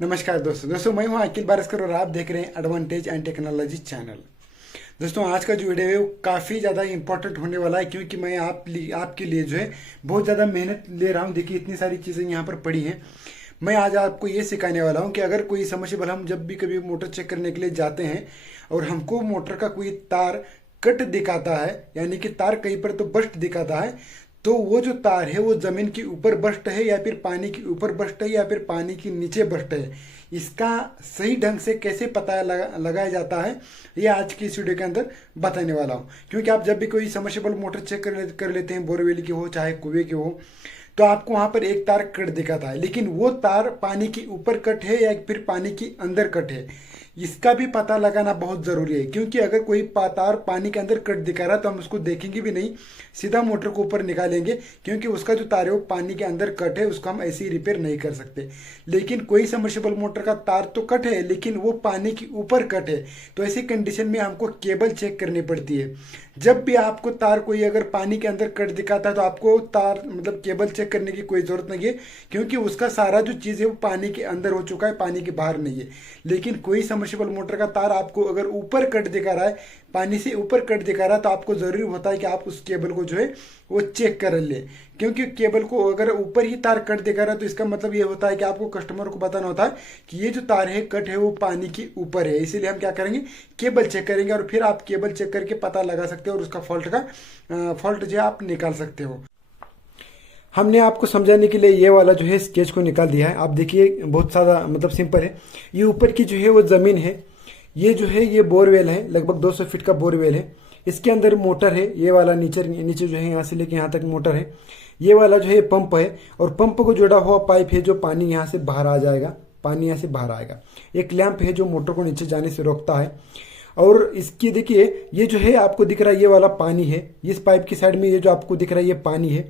नमस्कार दोस्तों मैं हूं अखिल बारस्कर और आप देख रहे हैं एडवांटेज एंड टेक्नोलॉजी चैनल। दोस्तों आज का जो वीडियो है वो काफ़ी ज़्यादा इंपॉर्टेंट होने वाला है, क्योंकि मैं आपके लिए जो है बहुत ज़्यादा मेहनत ले रहा हूं। देखिए इतनी सारी चीज़ें यहाँ पर पड़ी हैं। मैं आज आपको ये सिखाने वाला हूँ कि अगर कोई समर्सिबल हम जब भी कभी मोटर चेक करने के लिए जाते हैं और हमको मोटर का कोई तार कट दिखाता है, यानी कि तार कहीं पर तो बस्ट दिखाता है, तो वो जो तार है वो जमीन के ऊपर बस्ट है या फिर पानी के ऊपर बस्ट है या फिर पानी के नीचे बस्ट है, इसका सही ढंग से कैसे पता लगाया जाता है ये आज की इस वीडियो के अंदर बताने वाला हूँ। क्योंकि आप जब भी कोई समर्सिबल मोटर चेक कर लेते हैं, बोरवेल की हो चाहे कुएं की हो, तो आपको वहां पर एक तार कट दिखाता है, लेकिन वो तार पानी के ऊपर कट है या फिर पानी के अंदर कट है, इसका भी पता लगाना बहुत जरूरी है। क्योंकि अगर कोई तार पानी के अंदर कट दिखा रहा है तो हम उसको देखेंगे भी नहीं, सीधा मोटर को ऊपर निकालेंगे, क्योंकि उसका जो तार है वो पानी के अंदर कट है, उसको हम ऐसे ही रिपेयर नहीं कर सकते। लेकिन कोई सबमर्सिबल मोटर का तार तो कट है लेकिन वो पानी के ऊपर कट है, तो ऐसी कंडीशन में हमको केबल चेक करनी पड़ती है। जब भी आपको तार कोई अगर पानी के अंदर कट दिखाता है तो आपको तार मतलब केबल चेक करने की कोई जरूरत नहीं है, क्योंकि उसका सारा जो चीज़ है वो पानी के अंदर हो चुका है, पानी के बाहर नहीं है। लेकिन कोई सबमर्सिबल मोटर का तार आपको अगर ऊपर कट दिखा रहा है, पानी से ऊपर कट दिखा रहा है, तो आपको जरूरी होता है कि आप उस केबल को जो है वो चेक कर ले। क्योंकि केबल को अगर ऊपर ही तार कट दिखा रहा है तो इसका मतलब ये होता है कि आपको कस्टमर को बताना होता है कि ये जो तार है कट है वो पानी के ऊपर है। इसीलिए हम क्या करेंगे, केबल चेक करेंगे और फिर आप केबल चेक करके पता लगा सकते हो और उसका फॉल्ट जो है आप निकाल सकते हो। हमने आपको समझाने के लिए ये वाला जो है स्केच को निकाल दिया है। आप देखिए बहुत सारा मतलब सिंपल है। ये ऊपर की जो है वो जमीन है, ये जो है ये बोरवेल है, लगभग 200 फीट का बोरवेल है। इसके अंदर मोटर है, ये वाला नीचे नीचे जो है यहाँ से लेके यहाँ तक मोटर है। ये वाला जो है पंप है और पंप को जुड़ा हुआ पाइप है जो पानी यहाँ से बाहर आ जाएगा, पानी यहाँ से बाहर आएगा। एक लैंप है जो मोटर को नीचे जाने से रोकता है। और इसकी देखिए ये जो है आपको दिख रहा है ये वाला पानी है, इस पाइप की साइड में ये जो आपको दिख रहा है ये पानी है।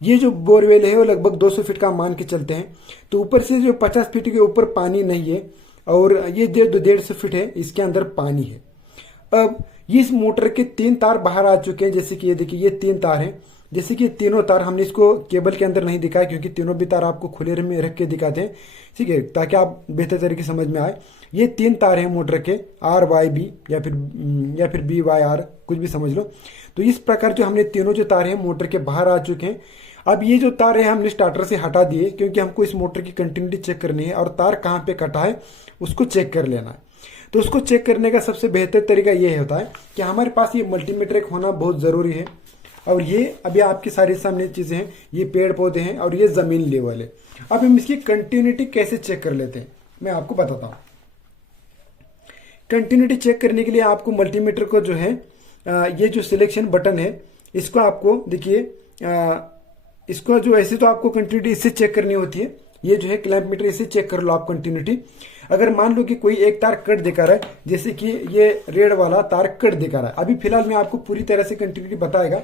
ये जो बोरवेल है वो लगभग 200 फीट का मान के चलते हैं, तो ऊपर से जो 50 फीट के ऊपर पानी नहीं है और ये 150 फीट है, इसके अंदर पानी है। अब इस मोटर के 3 तार बाहर आ चुके हैं, जैसे कि ये देखिए ये 3 तार हैं। जैसे कि तीनों तार हमने इसको केबल के अंदर नहीं दिखाया, क्योंकि तीनों भी तार आपको खुले में रख के दिखाते हैं, ठीक है, ताकि आप बेहतर तरीके से समझ में आए। ये 3 तार हैं मोटर के, RYB या फिर BYR, कुछ भी समझ लो। तो इस प्रकार जो हमने तीनों जो तार हैं मोटर के बाहर आ चुके हैं। अब ये जो तार है हमने स्टार्टर से हटा दिए, क्योंकि हमको इस मोटर की कंटिन्यूटी चेक करनी है और तार कहाँ पे कटा है उसको चेक कर लेना है। तो उसको चेक करने का सबसे बेहतर तरीका ये होता है कि हमारे पास ये मल्टीमीटर एक होना बहुत ज़रूरी है। और ये अभी आपके सारे सामने चीज़ें हैं, ये पेड़ पौधे हैं और ये ज़मीन लेवल है। अब हम इसकी कंटिन्यूटी कैसे चेक कर लेते हैं मैं आपको बताता हूँ। कंटिन्यूटी चेक करने के लिए आपको मल्टीमीटर को जो है ये जो सिलेक्शन बटन है इसको आपको देखिए, इसको जो ऐसे तो आपको कंटिन्यूटी इससे चेक करनी होती है। ये जो है क्लैंप मीटर, इससे चेक कर लो आप कंटिन्यूटी। अगर मान लो कि कोई एक तार कट दिखा रहा है, जैसे कि ये रेड वाला तार कट दिखा रहा है, अभी फिलहाल मैं आपको पूरी तरह से कंटिन्यूटी बताएगा।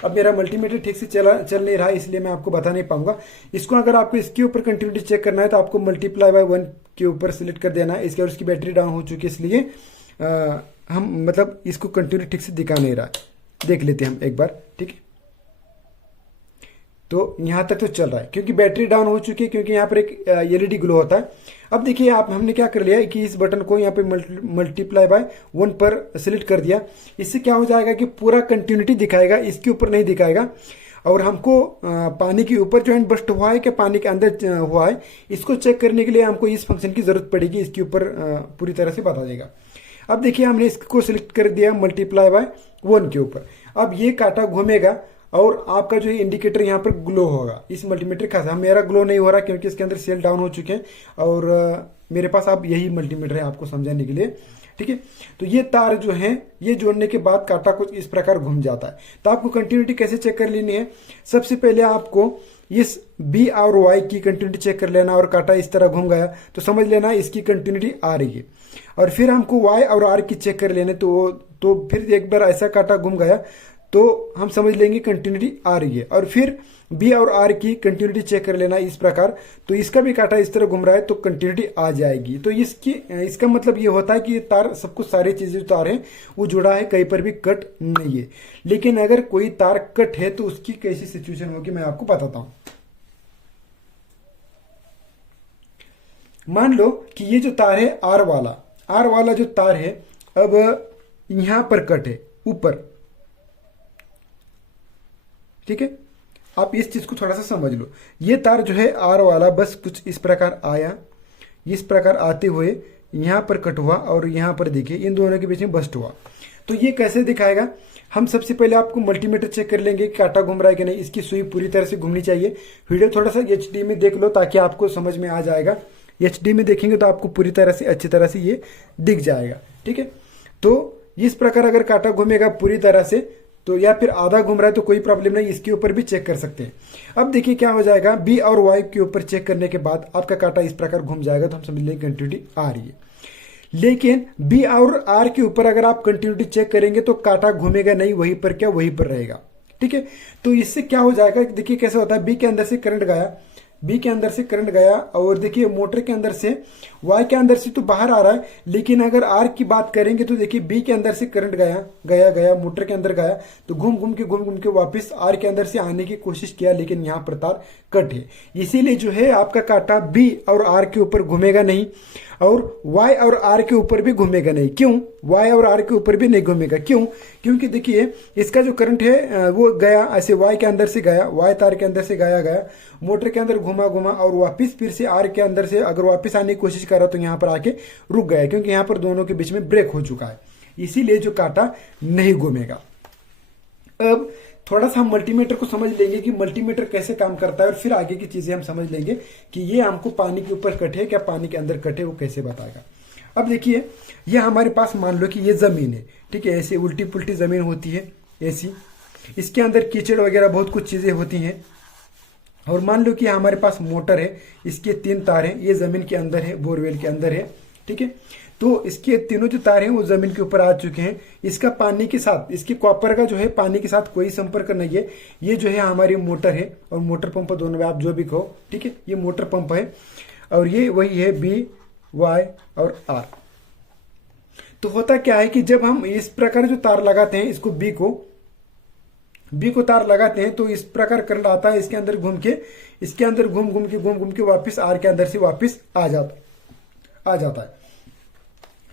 अब मेरा मल्टीमीटर ठीक से चल नहीं रहा है, इसलिए मैं आपको बता नहीं पाऊंगा। इसको अगर आपको इसके ऊपर कंटिन्यूटी चेक करना है तो आपको मल्टीप्लाई बाय 1 के ऊपर सिलेक्ट कर देना है। इसके और इसकी बैटरी डाउन हो चुकी है, इसलिए हम मतलब इसको कंटिन्यूटी ठीक से दिखा नहीं रहा है। देख लेते हैं हम एक बार, ठीक है। तो यहाँ तक तो चल रहा है क्योंकि बैटरी डाउन हो चुकी है, क्योंकि यहाँ पर एक LED ग्लो होता है। अब देखिए आप हमने क्या कर लिया है कि इस बटन को यहाँ पे मल्टीप्लाई बाय 1 पर सिलेक्ट कर दिया। इससे क्या हो जाएगा कि पूरा कंटिन्यूटी दिखाएगा, इसके ऊपर नहीं दिखाएगा। और हमको पानी के ऊपर जॉइंट बस्ट हुआ है कि पानी के अंदर हुआ है, इसको चेक करने के लिए हमको इस फंक्शन की जरूरत पड़ेगी। इसके ऊपर पूरी तरह से बता देगा। अब देखिए हमने इसको सिलेक्ट कर दिया मल्टीप्लाई बाय 1 के ऊपर। अब ये कांटा घूमेगा और आपका जो है इंडिकेटर यहाँ पर ग्लो होगा। इस मल्टीमीटर का मेरा ग्लो नहीं हो रहा क्योंकि इसके अंदर सेल डाउन हो चुके हैं और मेरे पास अब यही मल्टीमीटर है आपको समझाने के लिए, ठीक है। तो ये तार जो है ये जोड़ने के बाद कांटा कुछ इस प्रकार घूम जाता है। तो आपको कंटिन्यूटी कैसे चेक कर लेनी है, सबसे पहले आपको इस B और Y की कंटिन्यूटी चेक कर लेना। और कांटा इस तरह घूम गया तो समझ लेना इसकी कंटिन्यूटी आ रही है। और फिर हमको Y और R की चेक कर लेने, तो फिर एक बार ऐसा कांटा घूम गया तो हम समझ लेंगे कंटिन्यूटी आ रही है। और फिर B और R की कंटिन्यूटी चेक कर लेना इस प्रकार, तो इसका भी कांटा इस तरह घूम रहा है तो कंटिन्यूटी आ जाएगी। तो इसका मतलब ये होता है कि ये तार सब कुछ सारी चीजें जो तार है वो जुड़ा है, कहीं पर भी कट नहीं है। लेकिन अगर कोई तार कट है तो उसकी कैसी सिचुएशन होगी मैं आपको बताता हूं। मान लो कि ये जो तार है आर वाला जो तार है अब यहां पर कट है ऊपर, ठीक है। आप इस चीज को थोड़ा सा समझ लो। ये तार जो है आर वाला बस कुछ इस प्रकार आया, इस प्रकार आते हुए यहां पर कट हुआ और यहां पर देखिए इन दोनों के बीच में बस्ट हुआ। तो ये कैसे दिखाएगा? हम सबसे पहले आपको मल्टीमीटर चेक कर लेंगे कि कांटा घूम रहा है कि नहीं। इसकी सुई पूरी तरह से घूमनी चाहिए। वीडियो थोड़ा सा एचडी में देख लो ताकि आपको समझ में आ जाएगा। एचडी में देखेंगे तो आपको पूरी तरह से अच्छी तरह से ये दिख जाएगा, ठीक है। तो इस प्रकार अगर कांटा घूमेगा पूरी तरह से तो, या फिर आधा घूम रहा है तो कोई प्रॉब्लम नहीं, इसके ऊपर भी चेक कर सकते हैं। अब देखिए क्या हो जाएगा, बी और वाई के ऊपर चेक करने के बाद आपका कांटा इस प्रकार घूम जाएगा तो हम समझ लेंगे कंटिन्यूटी आ रही है। लेकिन बी और आर के ऊपर अगर आप कंटिन्यूटी चेक करेंगे तो कांटा घूमेगा नहीं, वहीं पर क्या वहीं पर रहेगा, ठीक है। तो इससे क्या हो जाएगा, देखिए कैसे होता है। बी के अंदर से करंट गया, बी के अंदर से करंट गया और देखिए मोटर के अंदर से, वाई के अंदर से तो बाहर आ रहा है, लेकिन अगर आर की बात करेंगे तो देखिए बी के अंदर से करंट गया मोटर के अंदर गया तो घूम घूम के वापस आर के अंदर से आने की कोशिश किया, लेकिन यहाँ पर तार कट है। इसीलिए जो है आपका कांटा बी और आर के ऊपर घूमेगा नहीं और वाई और आर के ऊपर भी घूमेगा नहीं। क्यों? वाई और आर के ऊपर भी नहीं घूमेगा, क्यों? क्योंकि देखिए इसका जो करंट है वो गया ऐसे वाई के अंदर से गया, वाई तार के अंदर से गया मोटर के अंदर घुमा और वापस फिर से आर के अंदर से अगर वापस आने की कोशिश कर रहा तो यहाँ पर आके रुक गया, क्योंकि यहाँ पर दोनों के बीच में ब्रेक हो चुका है। इसीलिए जो कांटा नहीं घूमेगा। अब थोड़ा सा हम मल्टीमीटर को समझ लेंगे कि मल्टीमीटर कैसे काम करता है और फिर आगे की चीजें हम समझ लेंगे कि ये हमको पानी के ऊपर कटे क्या पानी के अंदर कटे, वो कैसे बताएगा। अब देखिए ये हमारे पास मान लो कि ये जमीन है, ठीक है। ऐसे उल्टी पुल्टी जमीन होती है ऐसी, इसके अंदर कीचड़ वगैरह बहुत कुछ चीजें होती हैं। और मान लो कि हमारे पास मोटर है, इसके 3 तार हैं, ये जमीन के अंदर है, बोरवेल के अंदर है, ठीक है। तो इसके तीनों जो तार हैं वो जमीन के ऊपर आ चुके हैं। इसका पानी के साथ, इसकी कॉपर का जो है पानी के साथ कोई संपर्क नहीं है। ये जो है हमारी मोटर है और मोटर पंप दोनों में आप जो भी कहो, ठीक है। ये मोटर पंप है और ये वही है बी, वाई और आर। तो होता क्या है कि जब हम इस प्रकार जो तार लगाते हैं, इसको बी को तार लगाते हैं तो इस प्रकार करंट आता है इसके अंदर घूम के, इसके अंदर घूम के वापस आर के अंदर से वापस आ जाता है।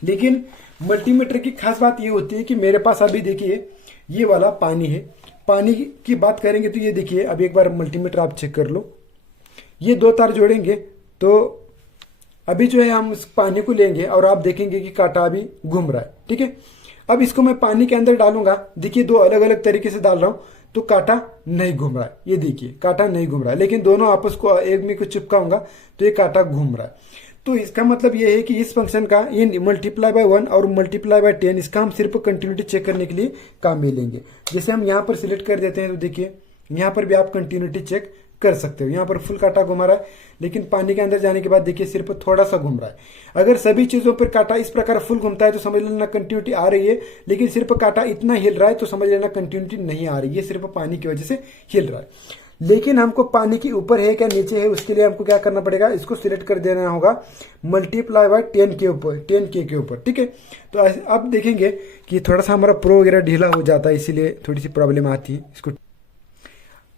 लेकिन मल्टीमीटर की खास बात ये होती है कि मेरे पास अभी देखिए ये वाला पानी है। पानी की बात करेंगे तो ये देखिए, अब एक बार मल्टीमीटर आप चेक कर लो। ये 2 तार जोड़ेंगे तो अभी जो है हम उस पानी को लेंगे और आप देखेंगे कि कांटा अभी घूम रहा है, ठीक है। अब इसको मैं पानी के अंदर डालूंगा, देखिए 2 अलग अलग तरीके से डाल रहा हूं तो कांटा नहीं घूम रहा है। ये देखिए कांटा नहीं घूम रहा है, लेकिन दोनों आपस को एक में को चिपकाऊंगा तो ये कांटा घूम रहा है। तो इसका मतलब ये है कि इस फंक्शन का इन मल्टीप्लाई बाय 1 और मल्टीप्लाई बाय 10 इसका हम सिर्फ कंटिन्यूटी चेक करने के लिए काम में लेंगे। जैसे हम यहाँ पर सिलेक्ट कर देते हैं तो देखिए यहाँ पर भी आप कंटिन्यूटी चेक कर सकते हो। यहाँ पर फुल कांटा घुमा रहा है, लेकिन पानी के अंदर जाने के बाद देखिए सिर्फ थोड़ा सा घूम रहा है। अगर सभी चीजों पर कांटा इस प्रकार फुल घूमता है तो समझ लेना कंटिन्यूटी आ रही है, लेकिन सिर्फ कांटा इतना हिल रहा है तो समझ लेना कंटिन्यूटी नहीं आ रही है, सिर्फ पानी की वजह से हिल रहा है। लेकिन हमको पानी के ऊपर है क्या नीचे है, उसके लिए हमको क्या करना पड़ेगा, इसको सिलेक्ट कर देना होगा मल्टीप्लाई बाय 10 के ऊपर, 10K के ऊपर, ठीक है। तो अब देखेंगे कि थोड़ा सा हमारा प्रो वगैरह ढीला हो जाता है, इसीलिए थोड़ी सी प्रॉब्लम आती है इसको।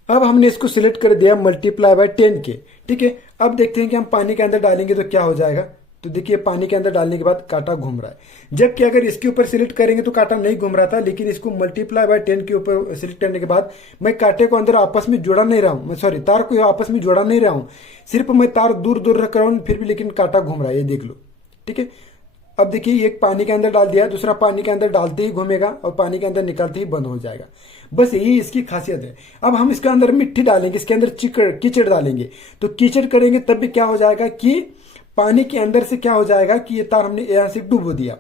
अब हमने इसको सिलेक्ट कर दिया मल्टीप्लाई बाय 10K, ठीक है। अब देखते हैं कि हम पानी के अंदर डालेंगे तो क्या हो जाएगा। तो देखिए पानी के अंदर डालने के बाद कांटा घूम रहा है, जबकि अगर इसके ऊपर सिलेक्ट करेंगे तो कांटा नहीं घूम रहा था। लेकिन इसको मल्टीप्लाई बाय 10 के ऊपर सिलेक्ट करने के बाद मैं कांटे को अंदर आपस में जोड़ा नहीं रहा हूं, सॉरी तार को आपस में जोड़ा नहीं रहा हूं, सिर्फ मैं तार दूर दूर रख रहा हूं, फिर भी लेकिन कांटा घूम रहा है, ये देख लो, ठीक है। अब देखिए एक पानी के अंदर डाल दिया, दूसरा पानी के अंदर डालते ही घूमेगा और पानी के अंदर निकालते ही बंद हो जाएगा। बस यही इसकी खासियत है। अब हम इसके अंदर मिट्टी डालेंगे, इसके अंदर कीचड़ डालेंगे, तो कीचड़ करेंगे तब भी क्या हो जाएगा कि पानी के अंदर से क्या हो जाएगा कि ये तार हमने यहां से डुबो दिया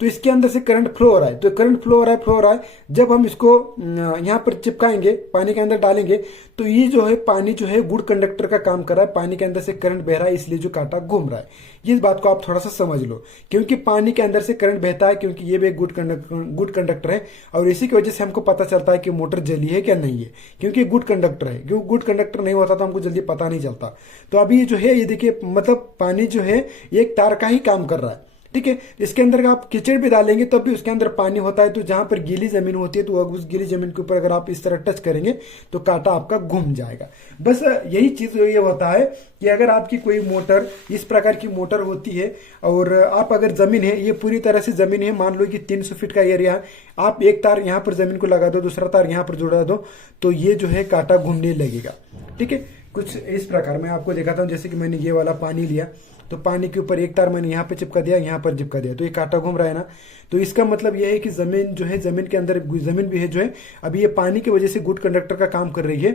तो इसके अंदर से करंट फ्लो हो रहा है। तो करंट फ्लो हो रहा है। जब हम इसको यहाँ पर चिपकाएंगे, पानी के अंदर डालेंगे, तो ये जो है पानी जो है गुड कंडक्टर का काम कर रहा है, पानी के अंदर से करंट बह रहा है, इसलिए जो कांटा घूम रहा है। इस बात को आप थोड़ा सा समझ लो, क्योंकि पानी के अंदर से करंट बहता है, क्योंकि ये भी एक गुड कंडक्टर है और इसी की वजह से हमको पता चलता है कि मोटर जली है क्या नहीं है, क्योंकि गुड कंडक्टर है। क्योंकि गुड कंडक्टर नहीं होता तो हमको जल्दी पता नहीं चलता। तो अभी जो है ये देखिए, मतलब पानी जो है एक तार का ही काम कर रहा है, ठीक है। इसके अंदर आप कीचड़ भी डालेंगे तब भी उसके अंदर पानी होता है, तो जहां पर गीली जमीन होती है तो उस गीली जमीन के ऊपर अगर आप इस तरह टच करेंगे तो कांटा आपका घूम जाएगा। बस यही चीज ये होता है कि अगर आपकी कोई मोटर इस प्रकार की मोटर होती है और आप अगर जमीन है, ये पूरी तरह से जमीन है, मान लो कि 300 फीट का एरिया है, आप एक तार यहाँ पर जमीन को लगा दो, दूसरा तार यहाँ पर जोड़ा दो, तो ये जो है कांटा घूमने लगेगा। ठीक है, कुछ इस प्रकार मैं आपको दिखाता हूँ। जैसे कि मैंने ये वाला पानी लिया, तो पानी के ऊपर एक तार मैंने यहाँ पे चिपका दिया, यहाँ पर चिपका दिया, तो ये कांटा घूम रहा है ना। तो इसका मतलब ये है कि जमीन जो है, जमीन के अंदर जमीन भी है जो है, अभी ये पानी की वजह से गुड कंडक्टर का काम कर रही है।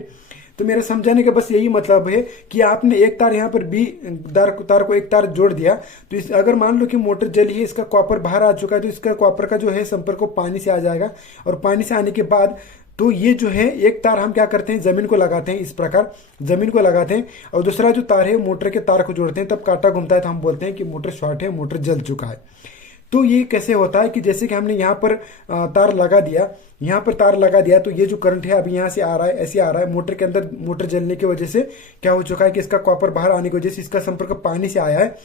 तो मेरा समझाने का बस यही मतलब है कि आपने एक तार यहाँ पर बी तार को एक तार जोड़ दिया, तो इस अगर मान लो कि मोटर जली है, इसका कॉपर बाहर आ चुका है, तो इसका कॉपर का जो है संपर्क पानी से आ जाएगा, और पानी से आने के बाद तो ये जो है एक तार हम क्या करते हैं, जमीन को लगाते हैं, इस प्रकार जमीन को लगाते हैं, और दूसरा जो तार है मोटर के तार को जोड़ते हैं, तब कांटा घूमता है, तो हम बोलते हैं कि मोटर शॉर्ट है, मोटर जल चुका है। तो ये कैसे होता है कि जैसे कि हमने यहाँ पर तार लगा दिया, यहाँ पर तार लगा दिया, तो ये जो करंट है अभी यहाँ से आ रहा है, ऐसे आ रहा है, मोटर के अंदर मोटर जलने की वजह से क्या हो चुका है कि इसका कॉपर बाहर आने की वजह से इसका संपर्क पानी से आया है,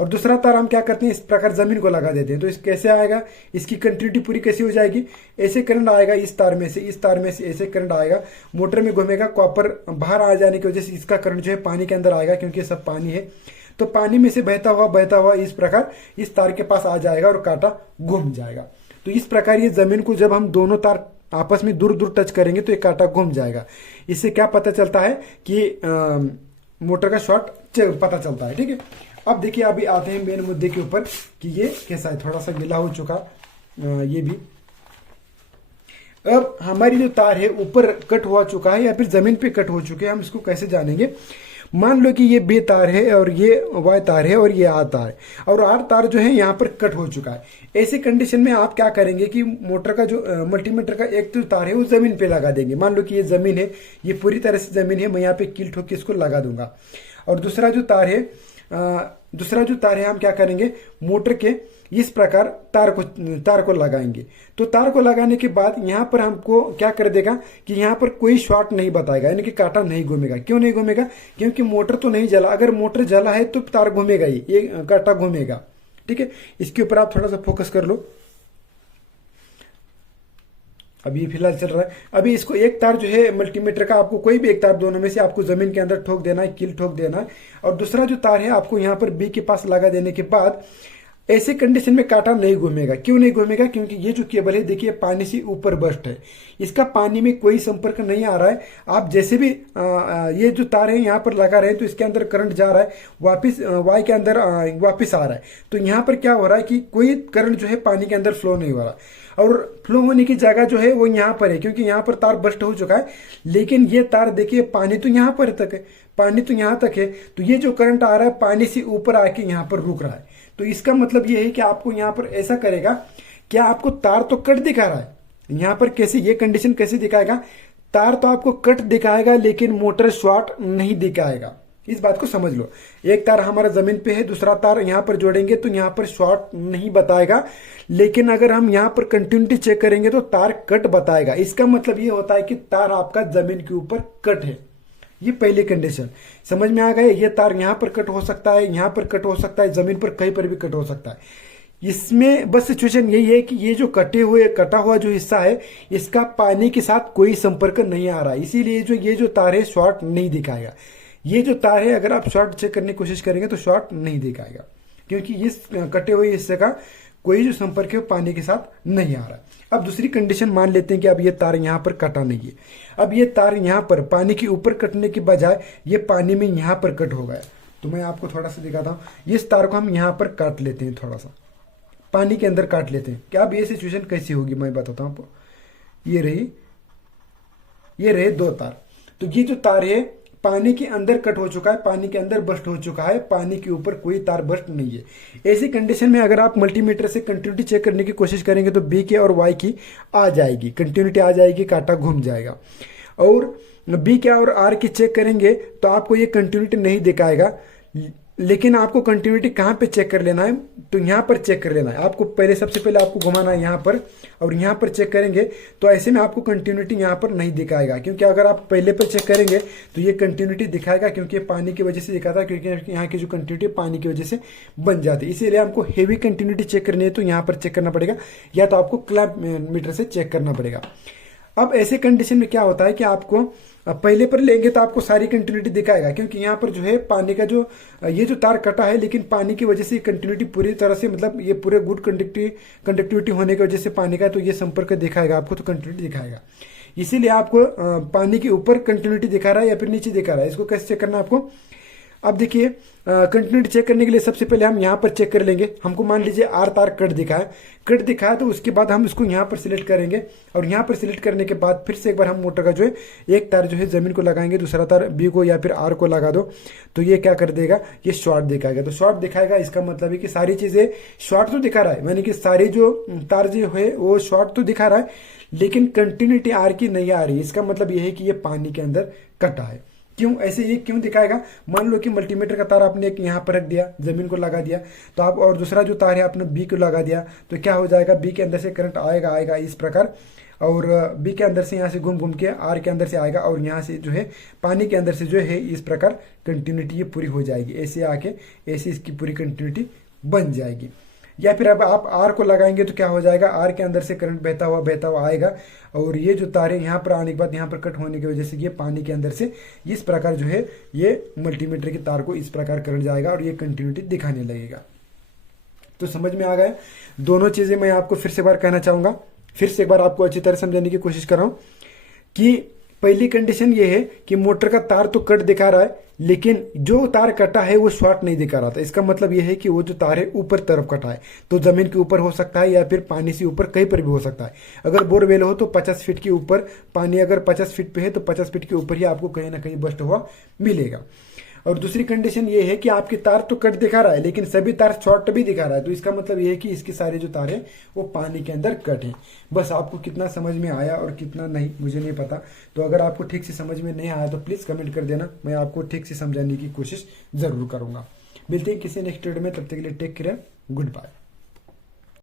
और दूसरा तार हम क्या करते हैं, इस प्रकार जमीन को लगा देते हैं। तो इस कैसे आएगा, इसकी कंटिन्यूटी पूरी कैसी हो जाएगी, ऐसे करंट आएगा इस तार में से, इस तार में से ऐसे करंट आएगा, मोटर में घूमेगा, कॉपर बाहर आ जाने की वजह से इसका करंट जो है पानी के अंदर आएगा, क्योंकि सब पानी है, तो पानी में से बहता हुआ इस प्रकार इस तार के पास आ जाएगा और कांटा घूम जाएगा। तो इस प्रकार ये जमीन को जब हम दोनों तार आपस में दूर दूर टच करेंगे तो ये कांटा घूम जाएगा। इससे क्या पता चलता है कि मोटर का शॉर्ट पता चलता है। ठीक है, अब देखिए, अभी आते हैं मेन मुद्दे के ऊपर कि ये कैसा है, थोड़ा सा गीला हो चुका ये भी। अब हमारी जो तार है ऊपर कट हुआ चुका है या फिर जमीन पे कट हो चुके हैं, हम इसको कैसे जानेंगे। मान लो कि ये बी तार है और ये वाई तार है और ये आर तार है, और आर तार जो है यहाँ पर कट हो चुका है। ऐसी कंडीशन में आप क्या करेंगे कि मोटर का जो मल्टीमीटर का एक जो तार है वो जमीन पे लगा देंगे। मान लो कि ये जमीन है, ये पूरी तरह से जमीन है, मैं यहाँ पे कील ठोक के इसको लगा दूंगा। और दूसरा जो तार है हम क्या करेंगे, मोटर के इस प्रकार तार को लगाएंगे। तो तार को लगाने के बाद यहाँ पर हमको क्या कर देगा कि यहाँ पर कोई शॉर्ट नहीं बताएगा, यानी कि कांटा नहीं घूमेगा। क्यों नहीं घूमेगा, क्योंकि मोटर तो नहीं जला। अगर मोटर जला है तो तार घूमेगा ही, ये कांटा घूमेगा। ठीक है, इसके ऊपर आप थोड़ा सा फोकस कर लो। अभी फिलहाल चल रहा है। अभी इसको एक तार जो है मल्टीमीटर का, आपको कोई भी एक तार दोनों में से आपको जमीन के अंदर ठोक देना है, कील ठोक देना है, और दूसरा जो तार है आपको यहाँ पर बी के पास लगा देने के बाद ऐसे कंडीशन में कांटा नहीं घूमेगा। क्यों नहीं घूमेगा, क्योंकि ये जो केबल है देखिए पानी से ऊपर बस्ट है, इसका पानी में कोई संपर्क नहीं आ रहा है। आप जैसे भी ये जो तार है यहाँ पर लगा रहे हैं तो इसके अंदर करंट जा रहा है, वापिस वाई के अंदर वापिस आ रहा है। तो यहाँ पर क्या हो रहा है कि कोई करंट जो है पानी के अंदर फ्लो नहीं हो रहा, और फ्लो होने की जगह जो है वो यहाँ पर है, क्योंकि यहाँ पर तार बस्ट हो चुका है। लेकिन ये तार देखिए पानी तो यहाँ पर तक है, पानी तो यहाँ तक है, तो ये जो करंट आ रहा है पानी से ऊपर आके यहाँ पर रुक रहा है। तो इसका मतलब ये है कि आपको यहाँ पर ऐसा करेगा, क्या आपको तार तो कट दिखा रहा है यहाँ पर, कैसे ये कंडीशन कैसे दिखाएगा, तार तो आपको कट दिखाएगा लेकिन मोटर शॉर्ट नहीं दिखाएगा। इस बात को समझ लो, एक तार हमारा जमीन पे है, दूसरा तार यहाँ पर जोड़ेंगे तो यहाँ पर शॉर्ट नहीं बताएगा, लेकिन अगर हम यहाँ पर कंटिन्यूटी चेक करेंगे तो तार कट बताएगा। इसका मतलब ये होता है कि तार आपका जमीन के ऊपर कट है। ये पहली कंडीशन समझ में आ गए। ये तार यहाँ पर कट हो सकता है, यहाँ पर कट हो सकता है, जमीन पर कहीं पर भी कट हो सकता है। इसमें बस सिचुएशन यही है कि ये जो कटा हुआ जो हिस्सा है इसका पानी के साथ कोई संपर्क नहीं आ रहा है, इसीलिए ये जो तार है शॉर्ट नहीं दिखाएगा। ये जो तार है अगर आप शॉर्ट चेक करने की कोशिश करेंगे तो शॉर्ट नहीं दिखाएगा, क्योंकि इस कटे हुए हिस्से का कोई जो संपर्क है पानी के साथ नहीं आ रहा। अब दूसरी कंडीशन मान लेते हैं कि अब ये तार यहाँ पर कटा नहीं है, अब ये तार यहाँ पर पानी के ऊपर कटने के बजाय ये पानी में यहाँ पर कट हो गया। तो मैं आपको थोड़ा सा दिखाता हूँ। इस तार को हम यहाँ पर काट लेते हैं, थोड़ा सा पानी के अंदर काट लेते हैं। क्या अब ये सिचुएशन कैसी होगी मैं बताता हूँ आपको। ये रहे दो तार, तो ये जो तार है पानी के अंदर कट हो चुका है, पानी के अंदर बस्ट हो चुका है, पानी के ऊपर कोई तार बस्ट नहीं है। ऐसी कंडीशन में अगर आप मल्टीमीटर से कंटिन्यूटी चेक करने की कोशिश करेंगे तो बी के और वाई की आ जाएगी, कंटिन्यूटी आ जाएगी, कांटा घूम जाएगा। और बी के और आर की चेक करेंगे तो आपको ये कंटिन्यूटी नहीं दिखाएगा, लेकिन आपको कंटिन्यूटी कहाँ पे चेक कर लेना है, तो यहाँ पर चेक कर लेना है आपको। पहले सबसे पहले आपको घुमाना है यहाँ पर, और यहाँ पर चेक करेंगे तो ऐसे में आपको कंटिन्यूटी यहाँ पर नहीं दिखाएगा, क्योंकि अगर आप पहले पर चेक करेंगे तो ये कंटिन्यूटी दिखाएगा, क्योंकि पानी की वजह से दिखाता है, क्योंकि यहाँ की जो कंटिन्यूटी पानी की वजह से बन जाती है। इसीलिए आपको हेवी कंटिन्यूटी चेक करनी है तो यहाँ पर चेक करना पड़ेगा, या तो आपको क्लैंप मीटर से चेक करना पड़ेगा। अब ऐसे कंडीशन में क्या होता है कि आपको पहले पर लेंगे तो आपको सारी कंटिन्यूटी दिखाएगा, क्योंकि यहाँ पर जो है पानी का जो ये जो तार कटा है, लेकिन पानी की वजह से कंटिन्यूटी पूरी तरह से, मतलब ये पूरे गुड कंडक्टिविटी होने की वजह से पानी का, तो ये संपर्क दिखाएगा आपको, तो कंटिन्यूटी दिखाएगा। इसीलिए आपको पानी के ऊपर कंटिन्यूटी दिखा रहा है या फिर नीचे दिखा रहा है, इसको कैसे चेक करना है आपको। अब देखिए कंटिन्यूटी चेक करने के लिए सबसे पहले हम यहाँ पर चेक कर लेंगे। हमको मान लीजिए आर तार कट दिखा है तो उसके बाद हम इसको यहाँ पर सिलेक्ट करेंगे, और यहाँ पर सिलेक्ट करने के बाद फिर से एक बार हम मोटर का जो है एक तार जो है जमीन को लगाएंगे, दूसरा तार बी को या फिर आर को लगा दो, तो ये क्या कर देगा, ये शॉर्ट दिखाएगा। तो शॉर्ट दिखाएगा इसका मतलब है कि सारी चीजें शॉर्ट तो दिखा रहा है, यानी कि सारी जो तार जो है वो शॉर्ट तो दिखा रहा है, लेकिन कंटिन्यूटी आर की नहीं आ रही। इसका मतलब ये है कि ये पानी के अंदर कटा है। क्यों ऐसे ये क्यों दिखाएगा, मान लो कि मल्टीमीटर का तार आपने एक यहाँ पर रख दिया, जमीन को लगा दिया, तो आप और दूसरा जो तार है आपने बी को लगा दिया, तो क्या हो जाएगा, बी के अंदर से करंट आएगा इस प्रकार, और बी के अंदर से यहाँ से घूम के आर के अंदर से आएगा, और यहाँ से जो है पानी के अंदर से जो है इस प्रकार कंटिन्यूटी ये पूरी हो जाएगी। ऐसे आके ऐसे इसकी पूरी कंटिन्यूटी बन जाएगी। या फिर अब आप आर को लगाएंगे तो क्या हो जाएगा, आर के अंदर से करंट बहता हुआ आएगा, और ये जो तार है यहाँ पर आने के बाद यहाँ पर कट होने की वजह से ये पानी के अंदर से इस प्रकार जो है ये मल्टीमीटर की तार को इस प्रकार करंट जाएगा और ये कंटिन्यूटी दिखाने लगेगा। तो समझ में आ गया। दोनों चीजें मैं आपको फिर से बार कहना चाहूंगा, फिर से एक बार आपको अच्छी तरह समझाने की कोशिश कर रहा हूं कि पहली कंडीशन ये है कि मोटर का तार तो कट दिखा रहा है, लेकिन जो तार कटा है वो शॉर्ट नहीं दिखा रहा था। इसका मतलब ये है कि वो जो तार है ऊपर तरफ कटा है, तो जमीन के ऊपर हो सकता है या फिर पानी से ऊपर कहीं पर भी हो सकता है। अगर बोरवेल हो तो 50 फीट के ऊपर, पानी अगर 50 फीट पे है तो 50 फीट के ऊपर ही आपको कहीं ना कहीं बस्ट हुआ मिलेगा। और दूसरी कंडीशन ये है कि आपकी तार तो कट दिखा रहा है, लेकिन सभी तार शॉर्ट भी दिखा रहा है, तो इसका मतलब ये है कि इसके सारे जो तार है वो पानी के अंदर कट है। बस आपको कितना समझ में आया और कितना नहीं मुझे नहीं पता, तो अगर आपको ठीक से समझ में नहीं आया तो प्लीज कमेंट कर देना, मैं आपको ठीक से समझाने की कोशिश जरूर करूंगा। मिलते हैं किसी नेक्स्ट वीडियो में, तब तक के लिए टेक केयर, गुड बाय।